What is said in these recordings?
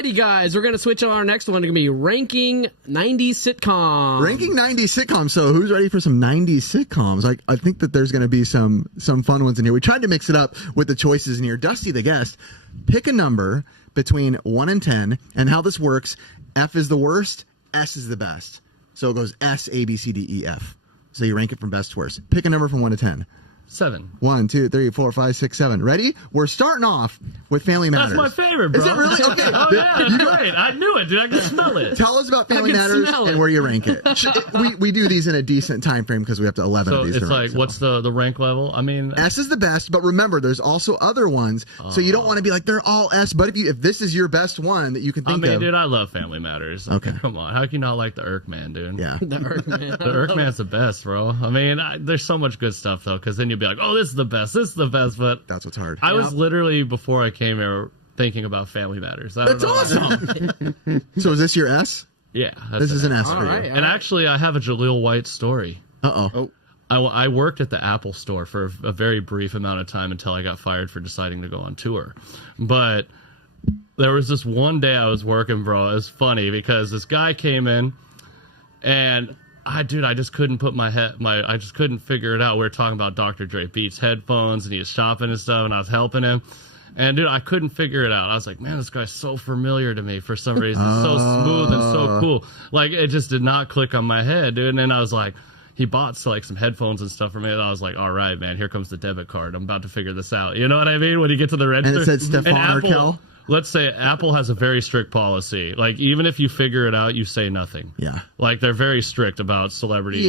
Alrighty, guys, we're gonna switch on our next one. It's gonna be ranking 90s sitcoms. Ranking 90s sitcoms. So who's ready for some 90s sitcoms? I think that there's gonna be some fun ones in here. We tried to mix it up with the choices in here. Dusty, the guest, pick a number between 1 and 10, and how this works: F is the worst, S is the best. So it goes S, A, B, C, D, E, F. So you rank it from best to worst. Pick a number from 1 to 10. 7. 1, 2, 3, 4, 5, 6, 7. Ready? We're starting off with Family Matters. That's my favorite, bro. Is it really? Okay. Oh, yeah, it's great. I knew it, dude. I can smell it. Tell us about Family Matters and where you rank it. We do these in a decent time frame because we have to 11 of these. So it's like, what's the rank level? I mean, S is the best, but remember, there's also other ones. So you don't want to be like, they're all S, but if this is your best one that you can think of. dude, I love Family Matters. Okay. Come on. How can you not like the Irkman, dude? Yeah. The Earthman. The Irkman's the best, bro. I mean, there's so much good stuff, though, because then you'll be like, oh, this is the best. This is the best, but that's what's hard. I was literally, before I came here, thinking about Family Matters. That's awesome. So is this your S? Yeah. This is an S for you. Right, and actually, I have a Jaleel White story. Uh-oh. I worked at the Apple store for a very brief amount of time until I got fired for deciding to go on tour. But there was this one day I was working, bro. It was funny because this guy came in and I just couldn't put I just couldn't figure it out. We were talking about Dr. Dre Beats headphones and he was shopping and stuff and I was helping him. And dude, I couldn't figure it out. I was like, man, this guy's so familiar to me for some reason. So smooth and so cool. Like, it just did not click on my head, dude. And then I was like, he bought like some headphones and stuff for me. And I was like, all right, man, here comes the debit card. I'm about to figure this out. You know what I mean? When you get to the register. And it said Stefan Urkel. Let's say Apple has a very strict policy. Like, even if you figure it out, you say nothing. Yeah. Like, they're very strict about celebrity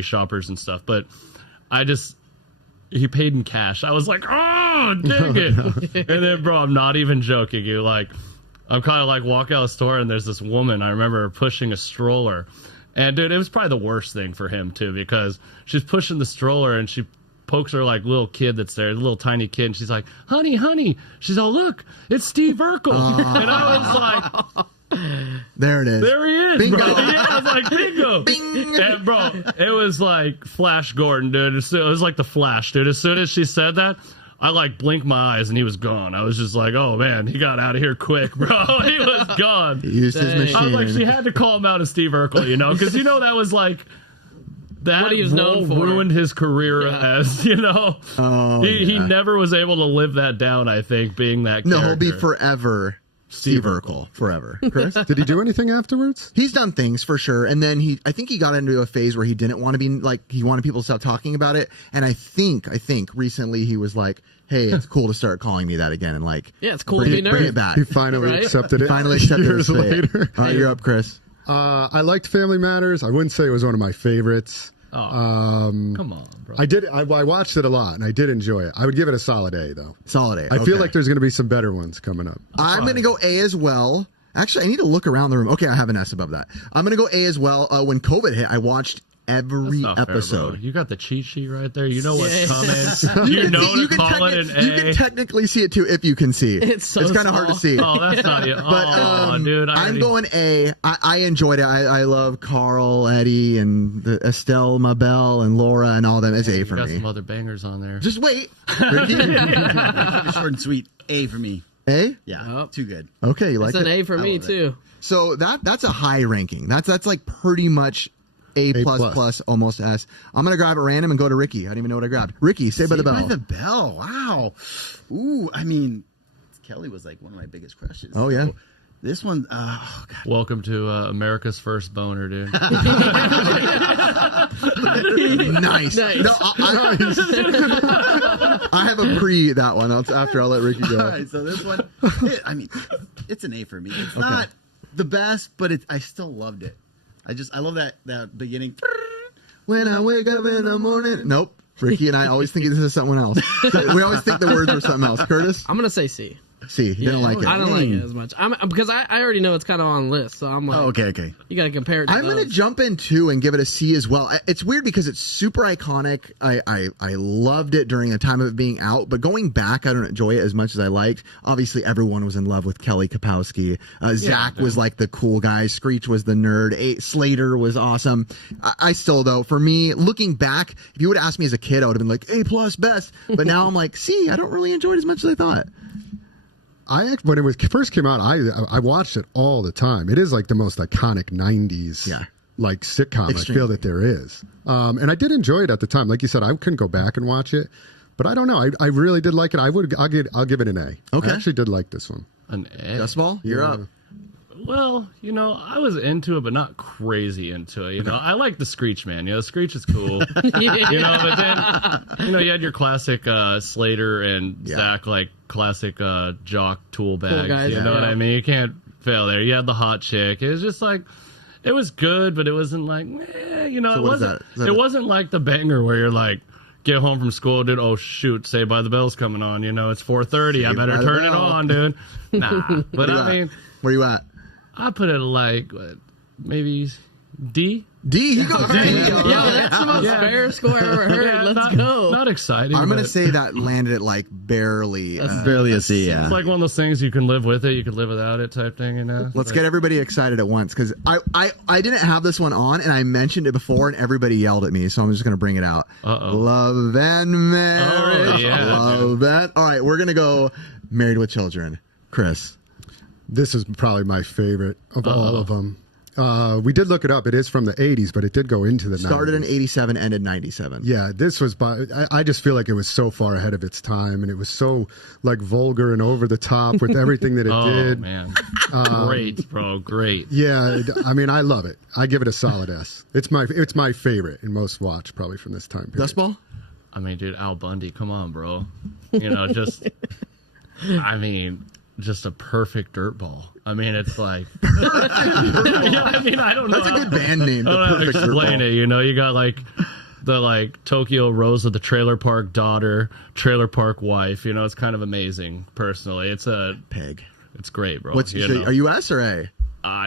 shoppers and stuff. But he paid in cash. I was like, oh, dang it. And then, bro, I'm not even joking you. Like, I'm kind of like walking out of the store and there's this woman. I remember her pushing a stroller. And, dude, it was probably the worst thing for him, too, because she's pushing the stroller and she pokes her like little kid that's there, little tiny kid, and she's like, honey. She's all, look, it's Steve Urkel. And I was like, there it is. There he is, bingo. Bro. Yeah, I was like, bingo. Bing. And, bro, it was like Flash Gordon, dude. It was like the Flash, dude. As soon as she said that, I like blinked my eyes and he was gone. I was just like, oh man, he got out of here quick, bro. He was gone. He used his machine. I was like, she had to call him out as Steve Urkel, you know, because that was like, that what he was known for. Ruined his career as, you know. He yeah. never was able to live that down, I think, being that character. No, he'll be forever Steve Urkel. Forever. Chris, did he do anything afterwards? He's done things for sure. And then I think he got into a phase where he didn't want to be like, he wanted people to stop talking about it. And I think recently he was like, hey, it's cool to start calling me that again. And like, yeah, it's cool to be bring it back. He finally accepted it. He finally accepted years it later. All right, you're up, Chris. I liked Family Matters. I wouldn't say it was one of my favorites. Oh, come on, bro. I watched it a lot and I did enjoy it. I would give it a solid A though. Solid A. I feel like there's going to be some better ones coming up. I'm going to go A as well. Actually, I need to look around the room. Okay, I have an S above that. I'm going to go A as well. When COVID hit, I watched every episode. Fair, you got the cheat sheet right there. You know what's coming. You know to call it an A. You can technically see it too if you can see. It's kind of hard to see. Oh, that's not it. But dude, I'm going A. I enjoyed it. I love Carl, Eddie, and Estelle, Mabel, and Laura, and all them. It's A for me. Got some other bangers on there. Just wait. Short and sweet. A for me. A? Yeah, too good. Okay, you like it? It's it? an A for me too. So that's a high ranking. That's like pretty much A++, almost S. I'm going to grab at random and go to Ricky. I don't even know what I grabbed. Ricky, Saved by the Bell. Saved by the Bell. Wow. Ooh, I mean, Kelly was like one of my biggest crushes. Oh, yeah. So this one, oh, God. Welcome to America's first boner, dude. Nice. No, I have a pre that one. After I'll let Ricky go. All right, so this one, it's an A for me. It's not the best, but I still loved it. I love that beginning. When I wake up in the morning. Nope. Ricky and I always think this is someone else. We always think the words are something else. Curtis? I'm going to say C. See, he didn't like it. I don't like it as much. Because I already know it's kind of on the list, so I'm like, oh, okay. You got to compare it to I'm going to jump in too and give it a C as well. It's weird because it's super iconic. I loved it during the time of it being out, but going back, I don't enjoy it as much as I liked. Obviously, everyone was in love with Kelly Kapowski. Zach was like the cool guy. Screech was the nerd. Slater was awesome. I still, though, for me, looking back, if you would have asked me as a kid, I would have been like, A+ best. But now I'm like, C, I don't really enjoy it as much as I thought. When it was first came out, I watched it all the time. It is like the most iconic 90s like sitcom I feel that there is. And I did enjoy it at the time. Like you said, I couldn't go back and watch it, but I don't know. I really did like it. I'll give it an A. Okay. I actually did like this one. An A. Dustball, you're up. Well, I was into it, but not crazy into it. I like the Screech, man. The Screech is cool. But then, you had your classic Slater and Zach, like classic jock tool bags. Cool guys, you know what I mean? You can't fail there. You had the hot chick. It was just like, it was good, but it wasn't like, it wasn't like the banger where you're like, get home from school, dude. Oh shoot, Saved by the Bell's coming on. It's 4:30. I better turn it on, dude. Nah, but I mean, where you at? I put it like maybe D. D. You go. Yeah, that's the most fair score I ever heard. Let's go. Not exciting. I'm gonna say that landed at like barely. That's barely a C. Yeah. It's like one of those things you can live with it, you can live without it type thing. Let's get everybody excited at once because I didn't have this one on and I mentioned it before and everybody yelled at me, so I'm just gonna bring it out. Love and Marriage. Oh, yeah. Love that. All right, we're gonna go Married with Children. Chris. This is probably my favorite of all of them. We did look it up. It is from the 80s, but it did go into the 90s. Started in 87, ended 97. Yeah, this was I just feel like it was so far ahead of its time, and it was so like vulgar and over the top with everything that it did. Oh, man. Great, bro. Great. Yeah, I mean, I love it. I give it a solid S. It's my favorite and most watched probably from this time period. Dustball? I mean, dude, Al Bundy, come on, bro. Just a perfect dirtball. I mean, it's like, I don't know. That's a good band name. I don't know how to explain it. You got like the Tokyo Rose of the trailer park daughter, trailer park wife. It's kind of amazing. Personally, it's a peg. It's great, bro. Are you S or A?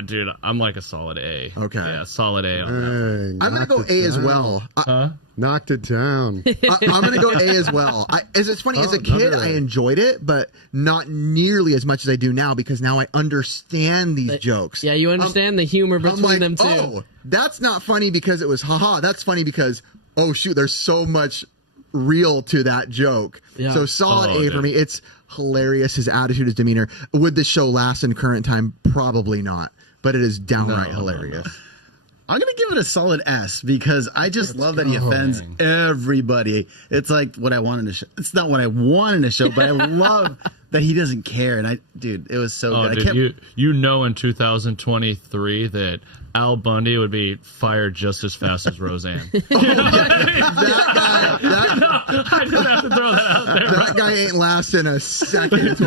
Dude, I'm like a solid A. Okay. Yeah, solid A on that. I'm going to go A as well. Knocked it down. I'm going to go A as well. It's funny, as a kid, I enjoyed it, but not nearly as much as I do now because now I understand these jokes. Yeah, you understand the humor between them, too. Oh, that's not funny because it was haha. That's funny because, oh, shoot, there's so much real to that joke. Yeah. So solid A for me. It's hilarious. His attitude, his demeanor. Would this show last in current time? Probably not. But it is downright hilarious. No. I'm going to give it a solid S because I just love that he offends everybody. It's like what I wanted to show. It's not what I wanted to show, but I love that he doesn't care. And it was so good. Dude, in 2023 that Al Bundy would be fired just as fast as Roseanne. I just have to throw that out there. That guy ain't lasting a second as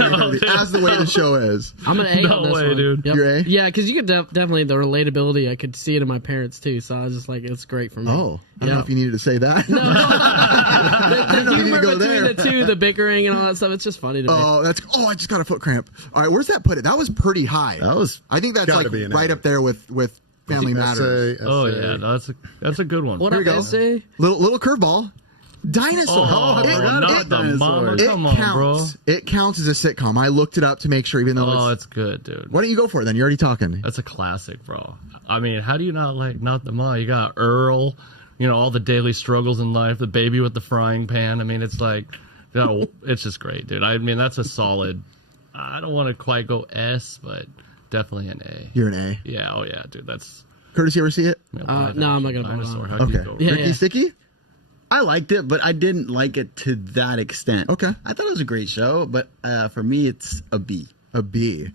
the way the show is. I'm an A on this one. Dude. Yep. You're A? Yeah, because you could definitely, the relatability, I could see it in my parents too, so I was just like, it's great for me. Oh, I don't know if you needed to say that. No. The humor between there. the two, the bickering and all that stuff, it's just funny to me. I just got a foot cramp. All right, where's that put it? That was pretty high. I think that's like right up there with Family Matters. Yeah, that's a good one. What up, SA? Little curveball. Dinosaurs. Not the mama. Come on, bro. It counts as a sitcom. I looked it up to make sure, even though it's good, dude. Why don't you go for it then? You're already talking. That's a classic, bro. I mean, how do you not like Not the Ma? You got Earl, all the daily struggles in life, the baby with the frying pan. I mean, it's like, it's just great, dude. I mean, that's a solid. I don't want to quite go S, but definitely an A. You're an A. Yeah. Oh yeah, dude. That's. Curtis, you ever see it? No, I'm not gonna. Dinosaur. Okay. Ricky Sticky. I liked it, but I didn't like it to that extent. Okay. I thought it was a great show, but for me, it's a B. A B.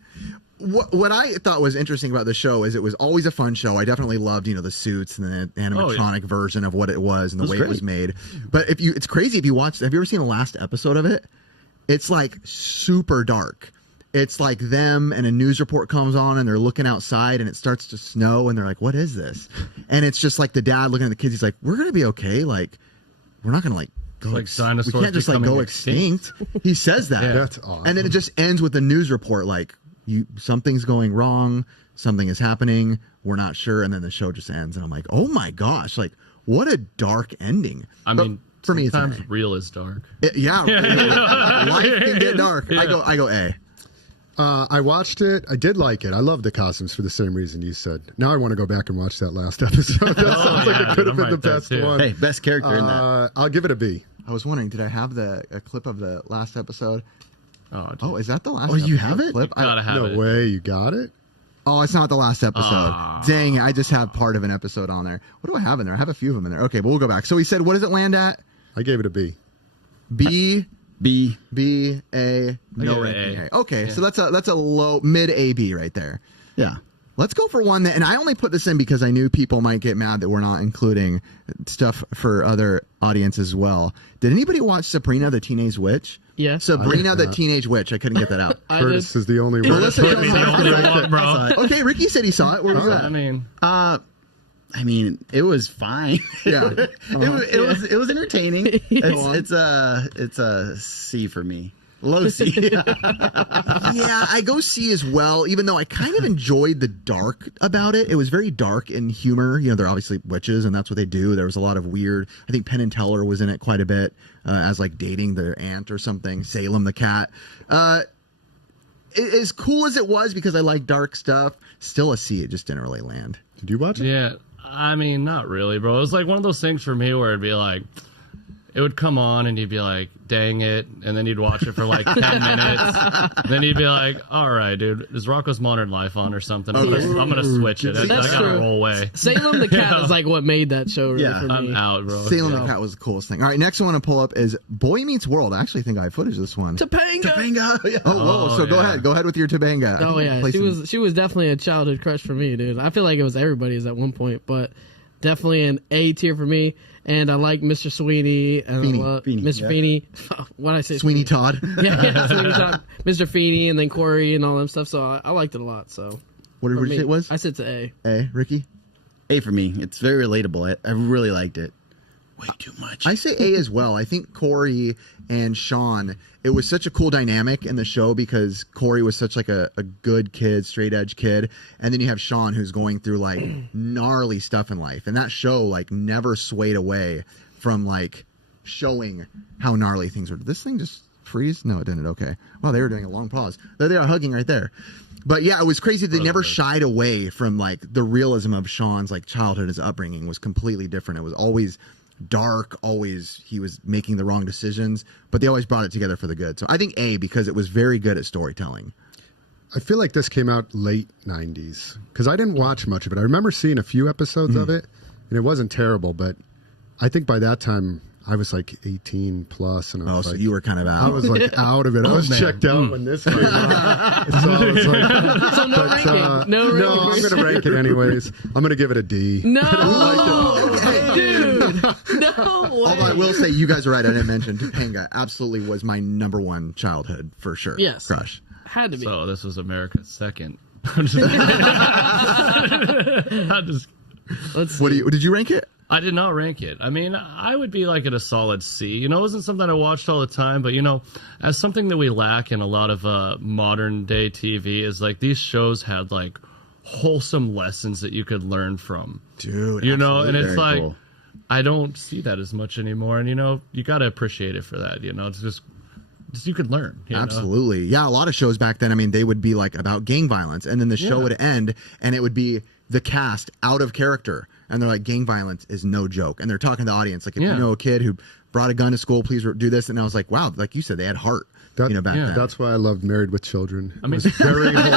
What I thought was interesting about the show is it was always a fun show. I definitely loved, the suits and the animatronic version of what it was and the way it was made. But it's crazy if you watch. Have you ever seen the last episode of it? It's like super dark. It's like them and a news report comes on and they're looking outside and it starts to snow and they're like, what is this? And it's just like the dad looking at the kids. He's like, we're going to be okay. Like, we're not going to like go dinosaurs. We can't just like go extinct. He says that. Yeah, that's awesome. And then it just ends with the news report like, something's going wrong. Something is happening. We're not sure. And then the show just ends. And I'm like, oh my gosh, like what a dark ending. I mean, for me, sometimes real is dark. Life can get dark. Yeah. I go A. I watched it. I did like it. I love the costumes for the same reason you said. Now I want to go back and watch that last episode. That sounds like it could have been the best one. Hey, best character in that. I'll give it a B. I was wondering, did I have a clip of the last episode? dude. is that the last? Oh, you episode have it? Clip? Gotta have No it. way, you got it? Oh, it's not the last episode. Dang it! I just have part of an episode on there. What do I have in there? I have a few of them in there. Okay, but we'll go back. So we said, what does it land at? I gave it a B. B, B. B, A, no give it ranking A. A. Okay, so that's a low mid A B right there. Yeah. Let's go for one that, and I only put this in because I knew people might get mad that we're not including stuff for other audiences as well. Did anybody watch Sabrina the Teenage Witch? Yeah. Sabrina the Teenage Witch. I couldn't get that out. I Curtis did. is the only one. Melissa, you don't have to write One, bro. Okay, Ricky said he saw it. Where was that? I mean, It was fine. Yeah. It was entertaining. It's a C for me. Low C. Yeah, I go C as well, even though I kind of enjoyed the dark about it. It was very dark in humor. You know, they're obviously witches, and that's what they do. There was a lot of weird, I think Penn and Teller was in it quite a bit, as like dating their aunt or something, Salem the cat. As cool as it was, because I like dark stuff, still a C. It just didn't really land. Did you watch it? Yeah, I mean, not really, bro. It was like one of those things for me where it'd be like, it would come on and you'd be like, dang it. And then you'd watch it for like 10 minutes. Then you'd be like, all right, dude, is Rocco's Modern Life on or something? I'm going to switch it. I That's got to true. roll away. Salem the cat is like what made that show really Yeah, for me. I'm out, bro. Salem the cat was the coolest thing. All right, next one to pull up is Boy Meets World. I actually think I have footage of this one. Topanga. Oh, whoa. So go yeah. ahead. Go ahead with your Topanga. I Oh think yeah, play she some- was definitely a childhood crush for me, dude. I feel like it was everybody's at one point, but definitely an A tier for me. And I like Mr. Sweeney and Feeney. I love Feeney, Mr. yeah. Feeney. What I say? Sweeney Todd. Yeah, Sweeney Todd, Mr. Feeney, and then Corey and all that stuff. So I liked it a lot. So What did you say it was? I said to A. A. Ricky? A for me. It's very relatable. I really liked it. Way too much. I say A as well. I think Corey and Sean, it was such a cool dynamic in the show because Corey was such like a good kid, straight edge kid. And then you have Sean who's going through like gnarly stuff in life. And that show like never swayed away from like showing how gnarly things were. Did this thing just freeze? No, it didn't. Okay. Well, they were doing a long pause. There they are hugging right there. But yeah, it was crazy. They never shied away from like the realism of Sean's like childhood. His upbringing was completely different. It was always dark, always he was making the wrong decisions, but they always brought it together for the good. So I think A, because it was very good at storytelling. I feel like this came out late 90s because I didn't watch much of it. I remember seeing a few episodes of it, and it wasn't terrible, but I think by that time I was like 18 plus, and I was So like, you were kind of out. I was like out of it. I was checked out when this came out. So I was like, So no ranking. No ranking. no, I'm going to rank it anyways. I'm going to give it a D. No, dude. No way. Although I will say, you guys are right. I didn't mention Topanga absolutely was my number one childhood for sure. Yes. Crush. Had to be. So this was America's second. I just Let's see. What did you rank it? I did not rank it. I mean, I would be like at a solid C. You know, it wasn't something I watched all the time, but you know, as something that we lack in a lot of modern day TV is like these shows had like wholesome lessons that you could learn from. Dude. You know, and it's Very like cool. I don't see that as much anymore, and you know, you got to appreciate it for that. You know, it's just you could learn. You know? Absolutely. Yeah, a lot of shows back then, I mean, they would be like about gang violence, and then the show would end, and it would be the cast out of character. And they're like, gang violence is no joke. And they're talking to the audience, like, if you know a kid who brought a gun to school, please do this. And I was like, wow, like you said, they had heart, back then. That's why I loved Married with Children. I mean, it was very wholesome.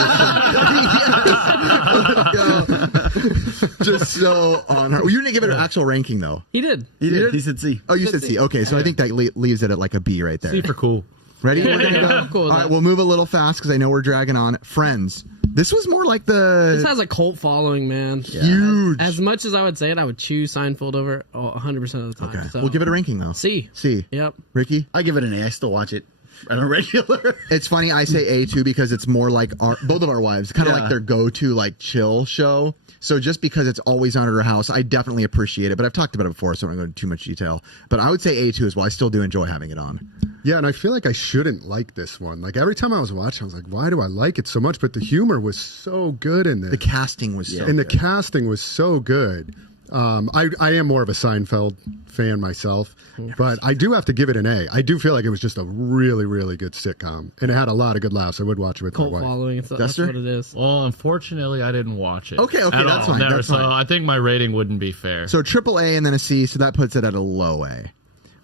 Just so on her. Well, you didn't give it an actual ranking, though. He did. He did. He said C. Oh, you said C. Okay, so I think that leaves it at like a B right there. C for cool. Ready? We're gonna go. Cool with All right, that. we'll move a little fast because I know we're dragging on. Friends. This was more like This the has a cult following, man. huge. As much as I would say it, I would choose Seinfeld over 100% of the time. Okay, So. we'll give it a ranking though. C. C. Yep. Ricky. I give it an A. I still watch it on a regular. It's funny I say A too because it's more like both of our wives, kind of Yeah. like their go-to like chill show. So just because it's always on at her house, I definitely appreciate it. But I've talked about it before, so I don't go into too much detail. But I would say A too as well. I still do enjoy having it on. Yeah, and I feel like I shouldn't like this one. Like every time I was watching, I was like, why do I like it so much? But the humor was so good in this. The casting was so and the good. casting was so good. I am more of a Seinfeld fan myself, but I do have to give it an A. I do feel like it was just a really, really good sitcom, and it had a lot of good laughs. I would watch it with Cult my wife. following. That's Dexter? what it is. Well, unfortunately, I didn't watch it. Okay, at that's all. fine, Never, that's so fine. I think my rating wouldn't be fair. So triple A and then a C, so that puts it at a low A.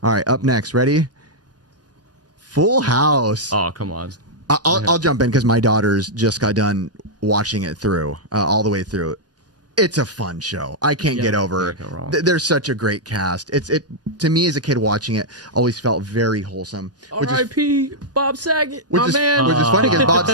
All right, up next, ready? Full House. Oh, come on. I'll jump in because my daughters just got done watching it through, all the way through. It's a fun show. I can't get over. There's such a great cast. It to me as a kid watching it always felt very wholesome. R.I.P. Bob Saget, which my is, man. Which is funny because Bob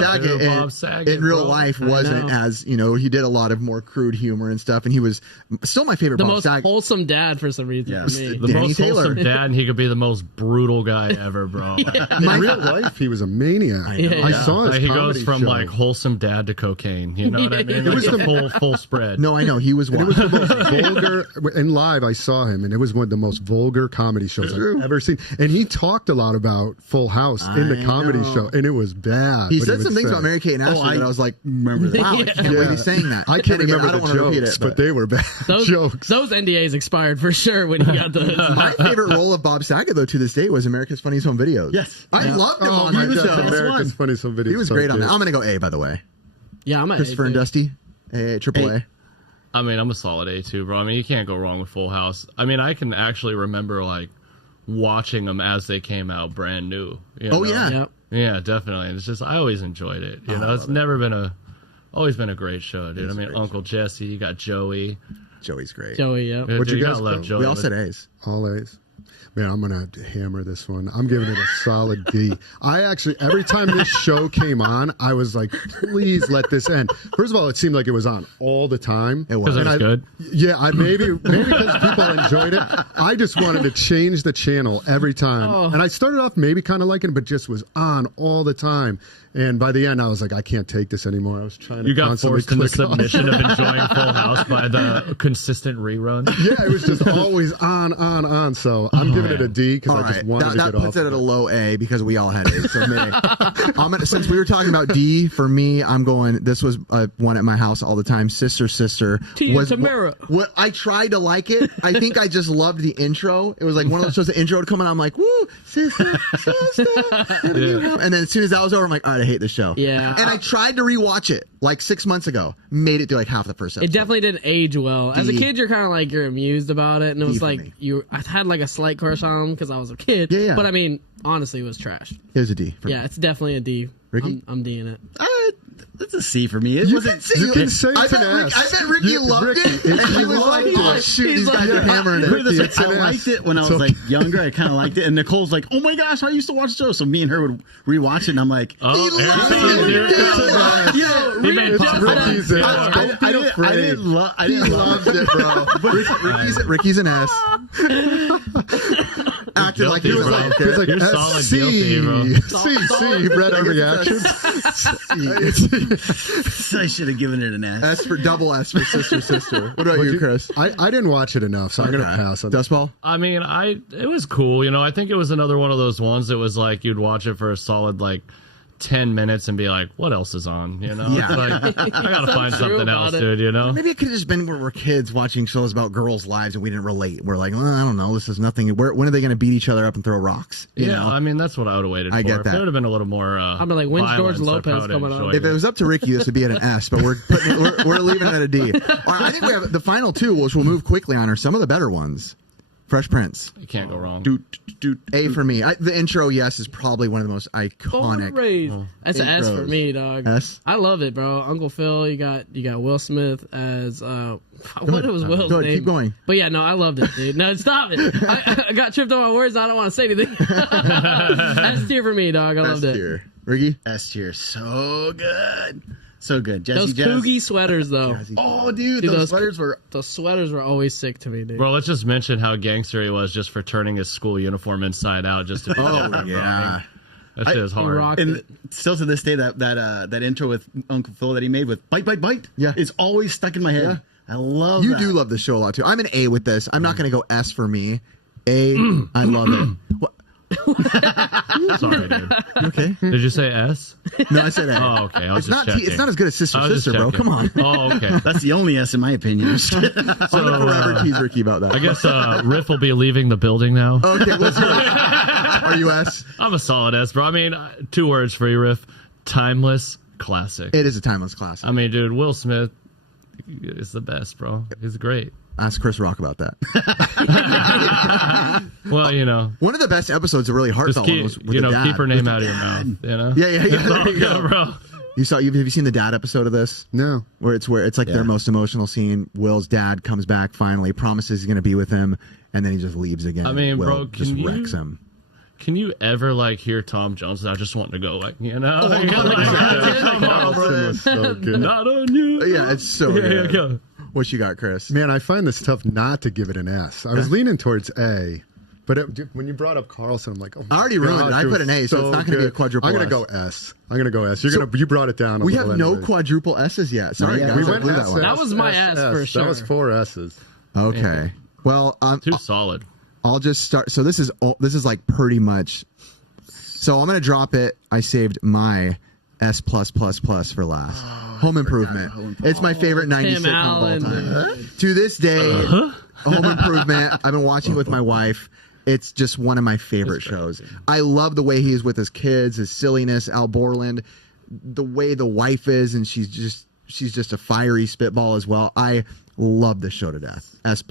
Saget, in real life wasn't as he did a lot of more crude humor and stuff, and he was still my favorite. The Bob most Saget. wholesome dad for some reason. For me. The most wholesome dad, and he could be the most brutal guy ever, bro. In real life, he was a maniac. I saw his He goes from show. like wholesome dad to cocaine. You know what I mean? It was the full spread. No, I know he was. It was the most vulgar. In live, I saw him, and it was one of the most vulgar comedy shows I've ever seen. And he talked a lot about Full House in the comedy show, and it was bad. He said some things about Mary Kate and Ashley that I was like, remember that? Wow, I can't believe he's saying that. I can't remember I don't the want to jokes, repeat it, but they were bad jokes. Those NDAs expired for sure when he got those. My favorite role of Bob Saget, though, to this day, was America's Funniest Home Videos. Yes, I loved him on my that God, show. America's Funniest Home Videos. He was great on that. I'm gonna go A, by the way. Yeah, I'm at Christopher A, and Dusty, triple A. I mean, I'm a solid A too, bro. I mean, you can't go wrong with Full House. I mean, I can actually remember like watching them as they came out brand new. Oh yeah, Yep. yeah, definitely. And it's just I always enjoyed it. You know, it's never been always been a great show, dude. I mean, Uncle Jesse, you got Joey. Joey's great. Joey, yeah. What'd you guys love go? Joey. We all said A's. All A's. Man, I'm gonna have to hammer this one. I'm giving it a solid D. I actually, every time this show came on, I was like, please let this end. First of all, it seemed like it was on all the time. It was. Because it was good. Yeah, maybe because people enjoyed it. I just wanted to change the channel every time. And I started off maybe kind of liking it, but just was on all the time. And by the end, I was like, I can't take this anymore. I was trying to. You got constantly forced into click on. submission of enjoying Full House by the consistent rerun. Yeah, it was just always on. So I'm giving it a D because I just wanted to that get puts off. it at a low A because we all had A's. So since we were talking about D, for me, I'm going. This was one at my house all the time. Sister Tia Tamara. What I tried to like it. I think I just loved the intro. It was like one of those shows. The intro would come on. I'm like, woo, sister. And then as soon as that was over, I'm like, all right, I hate this show. Yeah. And I tried to rewatch it like 6 months ago. Made it through like half the first episode. It definitely didn't age well. As a D. kid, you're kind of like you're amused about it, and it was for like me. I had like a slight crush on him because I was a kid. Yeah. But I mean, honestly, it was trash. Here's a D. For me. Yeah, it's definitely a D. Ricky? I'm D'ing it. That's a C for me. It You wasn't. can say it's an S. I bet Ricky loved it, and he was like, "Oh shoot, these guys are hammering Put it this way, it." I liked it when I was like younger. I kind of liked it, and Nicole's like, "Oh my gosh, I used to watch the show." So me and her would rewatch it, and I'm like, Oh, He he made fun of Ricky's it. an I didn't love it, bro. Ricky's an S. Acted like he was Guilty, like, bro. It's like You're S, solid C, guilty, bro. C, read our reactions. I should have given it an S. S for double S for sister. What about you, Chris? I didn't watch it enough, so I'm gonna pass on Dust Ball. I mean, it was cool. You know, I think it was another one of those ones that was like you'd watch it for a solid like 10 minutes and be like, what else is on? You know, Yeah. It's like, I gotta find true something about else, it. dude. You know, Maybe it could have just been where we're kids watching shows about girls' lives and we didn't relate. We're like, well, I don't know. This is nothing. When are they going to beat each other up and throw rocks? You yeah. know? I mean, that's what I would have waited for. I get If that. there would have been a little more. I'm like, when's George violence, I Lopez probably coming on? enjoyed If it was up to Ricky, this would be at an S, but we're leaving it at a D. All right, I think we have the final two, which we'll move quickly on, are some of the better ones. Fresh Prince. You can't go wrong. A for me. The intro, yes, is probably one of the most iconic. That's an S for intros. me, dog. S? I love it, bro. Uncle Phil, you got Will Smith as what was Will's Go ahead, name? keep going. But yeah, no, I loved it, dude. No, stop it. I got tripped on my words. I don't want to say anything. S tier for me, dog. I loved it. Tier. Ricky? S tier, so good, so good. Jesse Those Jazz. Coogie sweaters, though. Oh, dude, Dude, those sweaters were. Those sweaters were always sick to me, dude. Bro, let's just mention how gangster he was just for turning his school uniform inside out just to be different, yeah. bro. That shit is hard. rocked And it. still to this day, that intro with Uncle Phil that he made with bite, bite, bite, Yeah. is always stuck in my head. Yeah. I love You that. do love the show a lot, too. I'm an A with this. I'm not going to go S for me. A, I love it. What? Sorry, dude. You okay? Did you say S? No, I said A. Oh, okay. I was It's just not, checking. it's not as good as I was Sister, just bro. checking. Come on. Oh, okay. That's the only S in my opinion. So, I'm forever tease Ricky about that. I guess Riff will be leaving the building now. Okay, let's hear it. Are you S? I'm a solid S, bro. I mean, 2 words for you, Riff. Timeless classic. It is a timeless classic. I mean, dude, Will Smith is the best, bro. He's great. Ask Chris Rock about that. Well, you know, one of the best episodes, a really heartfelt one, was with the dad. Keep her name out of your mouth. You know. Yeah. There you go, bro. Have you seen the dad episode of this? No. Where it's like their most emotional scene. Will's dad comes back finally, promises he's going to be with him, and then he just leaves again. I mean, Will bro, just wrecks him. Can you ever like hear Tom Jones? I just want to go like, you know, not on you. Yeah, it's so good. Yeah. What you got, Chris? Man, I find this tough not to give it an S. I was leaning towards A. But when you brought up Carlson, I'm like, oh, I already ruined it. I put an A, so it's not going to be a quadruple. I'm going to go S. You brought it down. We have no quadruple S's yet. Sorry, guys. We went S. That was my S for sure. That was 4 S's. Okay. Well, too solid. I'll just start. So this is like pretty much. So I'm going to drop it. I saved my S+++ for last. Home Improvement. It's my favorite 90s sitcom of all time. To this day, Home Improvement. I've been watching it with my wife. It's just one of my favorite shows. I love the way he is with his kids, his silliness, Al Borland, the way the wife is, and she's just a fiery spitball as well. I love this show to death. S++.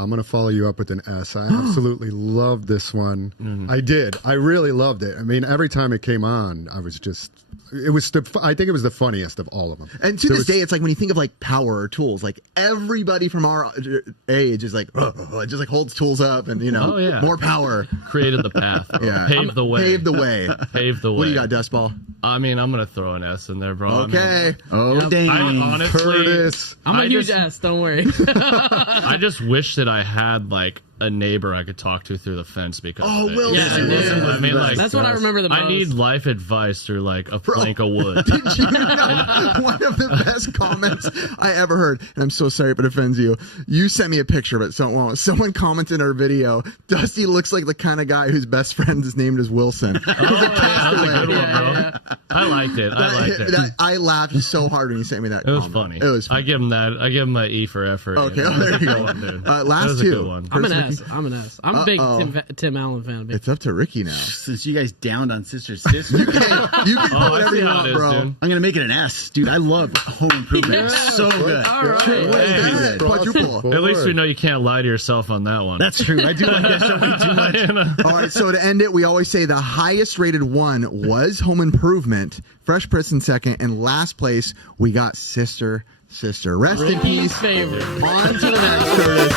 I'm going to follow you up with an S. I absolutely loved this one. Mm-hmm. I did. I really loved it. I mean, every time it came on, I was just... I think it was the funniest of all of them. And to this day, it's like when you think of like power or tools, like everybody from our age is like, it just like holds tools up and, you know, more power. Created the path. Paved the way. Paved the way. Paved the way. What do you got, Dustball? I mean, I'm going to throw an S in there, bro. Okay. Dang. Honestly, Curtis. I'm a huge S, don't worry. I just wish that I had like a neighbor I could talk to through the fence because of it. Wilson. Yeah, I mean, like, that's what I remember the most. I need life advice through like a plank of wood. Did you know one of the best comments I ever heard, and I'm so sorry if it offends you. You sent me a picture, but someone commented in our video, Dusty looks like the kind of guy whose best friend is named as Wilson. That was a good one, bro. I liked it. I laughed so hard when you sent me that. It was funny. It was funny. I give him that. I give him an E for effort. Okay, there you go. Last two. I'm an S. I'm a big Tim Allen fan. It's up to Ricky now. Since you guys downed on Sister Sister, you can put whatever you want, bro. I'm gonna make it an S, dude. I love Home Improvement. It's so good. All right. Quadruple. At least we know you can't lie to yourself on that one. That's true. I do like that show way too much. All right, so to end it, we always say the highest rated one was Home Improvement, Fresh Prince in second, and last place we got Sister. Rest in peace. Favorite. On to the next, Curtis.